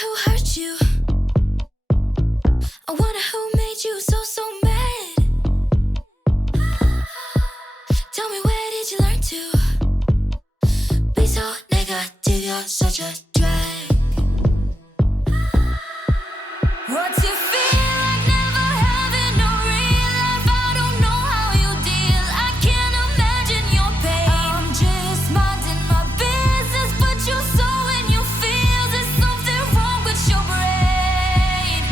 who hurt you. I wonder who made you so mad. Tell me, where did you learn to be so negative? You're such a drag. What's it feel like never having no real life? I don't know how you deal. I can't imagine your pain. I'm just minding my business, but you're so in your feels. There's something wrong with your brain.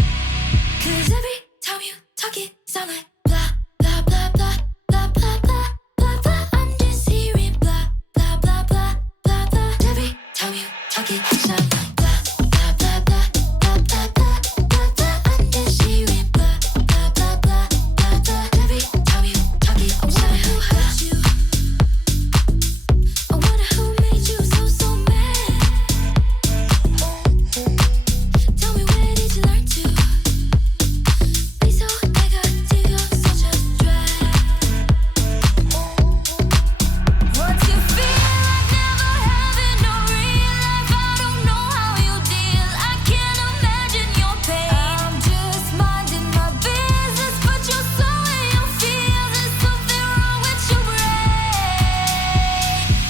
'Cause every time you talk it sound like blah, blah, blah, blah, blah, blah, blah, blah, blah. I'm just hearing blah, blah, blah, blah, blah, blah. Every time you talk it sound like blah, blah, blah, blah, blah, blah, blah, blah, blah. I'm just hearing blah, blah, blah, blah, blah, blah. Every time you talk it sound like who hurt you. I wonder who made you so mad. Tell me, where did you learn to be so negative? You're such a drag. What's it feel like never having no real life? I don't know how you deal. I can't imagine your pain. I'm just minding my business, but you're so in your feels. There's something wrong with your brain.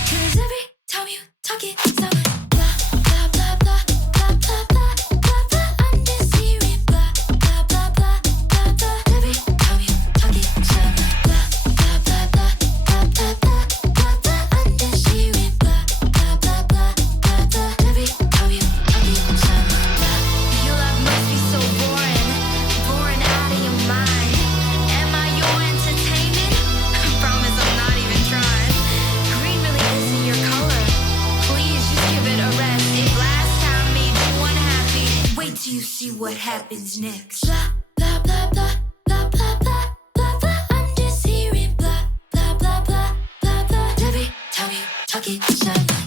'Cause every time you talk it sound like blah, blah, blah, blah, blah, blah, blah, blah, blah. I'm just hearing blah, blah, blah, blah, blah, blah. Every time you talk it sound like blah, blah, blah, blah, blah, blah, blah, blah, blah. I'm just hearing blah, blah, blah, blah, blah, blah. Every time you talk it sound like blah. Your life must be so boring, boring out of your mind. Am I your entertainment? I promise I'm not even trying. Green really isn't your color. Please just give it a rest. If last time made you unhappy, wait till you see what happens next. Blah, blah, blah, blah, blah, blah, blah, blah, blah. I'm just hearing blah, blah, blah, blah, blah, blah. Every time you talk it sound like